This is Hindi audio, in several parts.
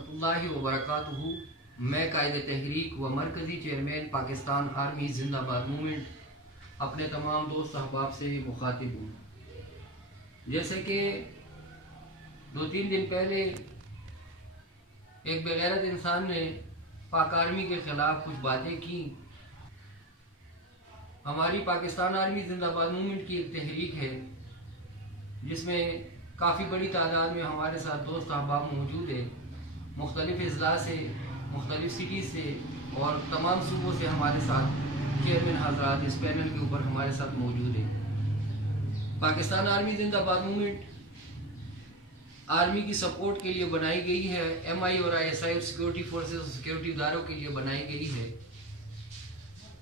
रहमतुल्लाहि व बरकातुहू। मैं कायद तहरीक व मरकज़ी चेयरमैन पाकिस्तान आर्मी जिंदाबाद मूवमेंट अपने तमाम दोस्त अहबाब से मुखातिब हूँ। जैसे कि 2-3 दिन पहले एक बेगैरत इंसान ने पाक आर्मी के ख़िलाफ़ कुछ बातें की। हमारी पाकिस्तान आर्मी जिंदाबाद मूवमेंट की एक तहरीक है जिसमें काफ़ी बड़ी तादाद में हमारे साथ दोस्त अहबाब मौजूद है। मुख्तलिफ अजला से, मुख्तलिफ सिटीज़ से और तमाम सूबों से हमारे साथ चेयरमैन हज़रात इस पैनल के ऊपर हमारे साथ मौजूद है। पाकिस्तान आर्मी जिंदाबाद मूवमेंट आर्मी की सपोर्ट के लिए बनाई गई है। MI और ISI और सिक्योरिटी फोर्सेस और सिक्योरिटी इदारों के लिए बनाई गई है।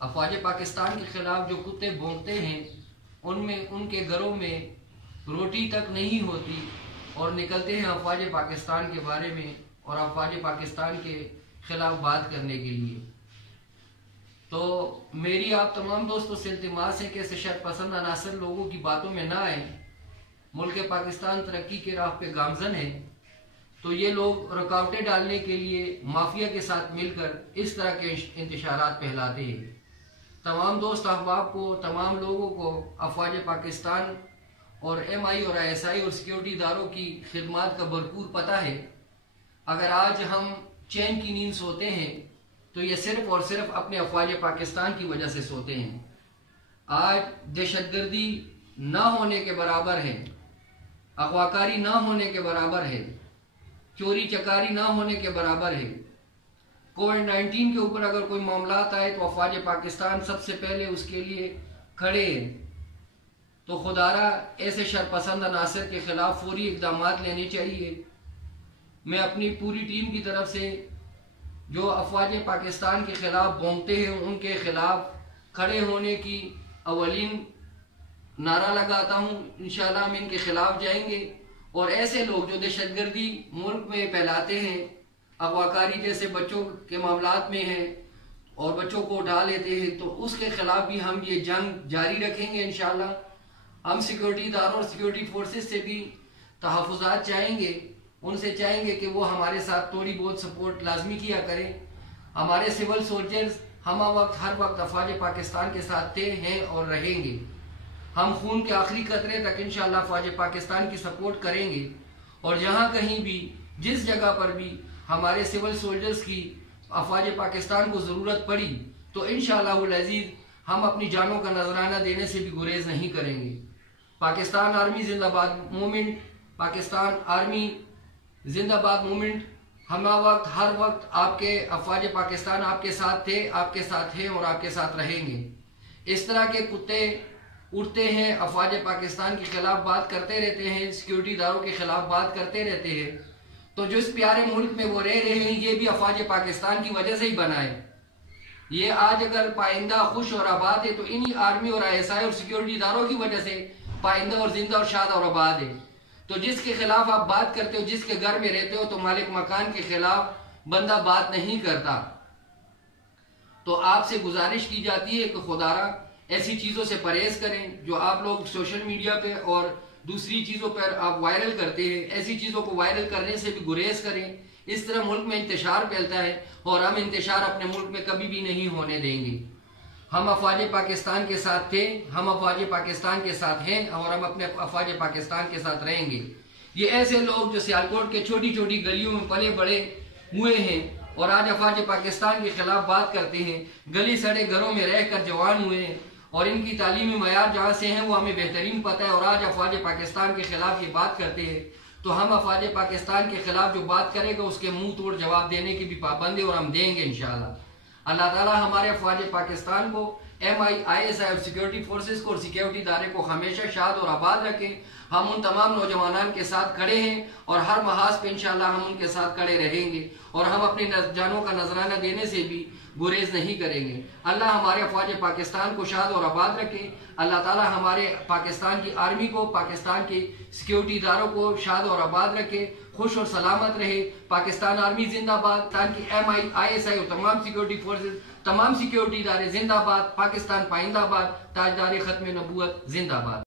अफवाज पाकिस्तान के ख़िलाफ़ जो कुत्ते भौंकते हैं उनमें उनके घरों में रोटी तक नहीं होती और निकलते हैं अफवाज पाकिस्तान के बारे में और अफवाज पाकिस्तान के ख़िलाफ़ बात करने के लिए। तो मेरी आप तमाम दोस्तों से इल्तिमास है कि ऐसे शरपसंद अनासर लोगों की बातों में ना आए। मुल्क पाकिस्तान तरक्की के राह पे गामजन है, तो ये लोग रुकावटें डालने के लिए माफिया के साथ मिलकर इस तरह के इंतशारात फैलाते हैं। तमाम दोस्त अहबाब को, तमाम लोगों को अफवाज पाकिस्तान और MI और ISI और सिक्योरिटी इदारों की खिदमत का भरपूर पता है। अगर आज हम चैन की नींद सोते हैं तो ये सिर्फ और सिर्फ अपने अफवाज पाकिस्तान की वजह से सोते हैं। आज दहशतगर्दी ना होने के बराबर है, अगवाकारी ना होने के बराबर है, चोरी चकारी ना होने के बराबर है। कोविड-19 के ऊपर अगर कोई मामला आए तो अफवाज पाकिस्तान सबसे पहले उसके लिए खड़े हैं। तो खुदारा ऐसे शरपसंद अनासर के खिलाफ फौरी इकदाम लेने चाहिए। मैं अपनी पूरी टीम की तरफ से जो अफवाज पाकिस्तान के खिलाफ भौंकते हैं उनके खिलाफ खड़े होने की अवलीन नारा लगाता हूँ। इंशाल्लाह हम इनके खिलाफ जाएंगे और ऐसे लोग जो दहशतगर्दी मुल्क में फैलाते हैं, अगवाकारी जैसे बच्चों के मामलात में है और बच्चों को उठा लेते हैं, तो उसके खिलाफ भी हम ये जंग जारी रखेंगे। इंशाल्लाह हम सिक्योरिटी इदारों और सिक्योरिटी फोर्सेस से भी तहफ़्फ़ुज़ात चाहेंगे, उनसे चाहेंगे कि वो हमारे साथ थोड़ी बहुत सपोर्ट लाजमी किया करें। हमारे सिविल सोल्जर्स हम वक्त हर वक्त अफवाज पाकिस्तान के साथ थे, हैं और रहेंगे। हम खून के आखिरी कतरे तक इंशाल्लाह अफवाज पाकिस्तान की सपोर्ट करेंगे और जहाँ कहीं भी जिस जगह पर भी हमारे सिविल सोल्जर्स की अफवाज पाकिस्तान को ज़रूरत पड़ी तो इंशाअल्लाह अज़ीज़ हम अपनी जानों का नजराना देने से भी गुरेज नहीं करेंगे। पाकिस्तान आर्मी जिंदाबाद मूवमेंट, पाकिस्तान आर्मी जिंदाबाद मूवमेंट वक्त हर वक्त आपके अफवाज पाकिस्तान आपके साथ थे, आपके साथ हैं और आपके साथ रहेंगे। इस तरह के कुत्ते उड़ते हैं, अफवाज पाकिस्तान के खिलाफ बात करते रहते हैं, सिक्योरिटी इदारों के खिलाफ बात करते रहते हैं। तो जो इस प्यारे मुल्क में वो रह रहे हैं ये भी अफवाज पाकिस्तान की वजह से ही बना है। ये आज अगर पाइंदा खुश और आबाद है तो इन्हीं आर्मी और ISI और सिक्योरिटी इदारों की वजह से पाइंदा और जिंदा और शाद और आबाद है। तो जिसके खिलाफ आप बात करते हो, जिसके घर में रहते हो, तो मालिक मकान के खिलाफ बंदा बात नहीं करता। तो आपसे गुजारिश की जाती है कि खुदारा ऐसी चीजों से परहेज करें जो आप लोग सोशल मीडिया पे और दूसरी चीजों पर आप वायरल करते हैं। ऐसी चीजों को वायरल करने से भी गुरेज करें। इस तरह मुल्क में इंतशार फैलता है और हम इंतशार अपने मुल्क में कभी भी नहीं होने देंगे। हम अफवाज पाकिस्तान के साथ थे, हम अफवाज पाकिस्तान के साथ हैं और हम अपने अफवाज पाकिस्तान के साथ रहेंगे। ये ऐसे लोग जो सियालकोट के छोटी छोटी गलियों में पले बड़े हुए हैं और आज अफवाज पाकिस्तान के खिलाफ बात करते हैं, गली सड़े घरों में रहकर जवान हुए हैं और इनकी तालीमी मयार जहाँ से हैं वो हमें बेहतरीन पता है और आज अफवाज पाकिस्तान के खिलाफ ये बात करते हैं। तो हम अफवाज पाकिस्तान के खिलाफ जो बात करेगा उसके मुंह तोड़ जवाब देने की भी पाबंदी और हम देंगे इंशाल्लाह। अल्लाह ताला हमारे अफवाज पाकिस्तान को, MI, ISI और सिक्योरिटी फोर्सेस को और सिक्योरिटी इदारे को हमेशा शाद और आबाद रखें। हम उन तमाम नौजवानान के साथ खड़े हैं और हर महाज पे इंशाल्लाह हम उनके साथ खड़े रहेंगे और हम अपनी जानों का नजराना देने से भी गुरेज नहीं करेंगे। अल्लाह हमारे अफवाज पाकिस्तान को शाद और आबाद रखे। अल्लाह ताला हमारे पाकिस्तान की आर्मी को, पाकिस्तान की सिक्योरिटी इदारों को शाद और आबाद रखे, खुश और सलामत रहे। पाकिस्तान आर्मी जिंदाबाद, पाकिस्तान की MI, ISI और तमाम सिक्योरिटी फोर्सेस, तमाम सिक्योरिटी इदारे जिंदाबाद। पाकिस्तान पाइंदाबाद, ताजदार खत्म नबूवत जिंदाबाद।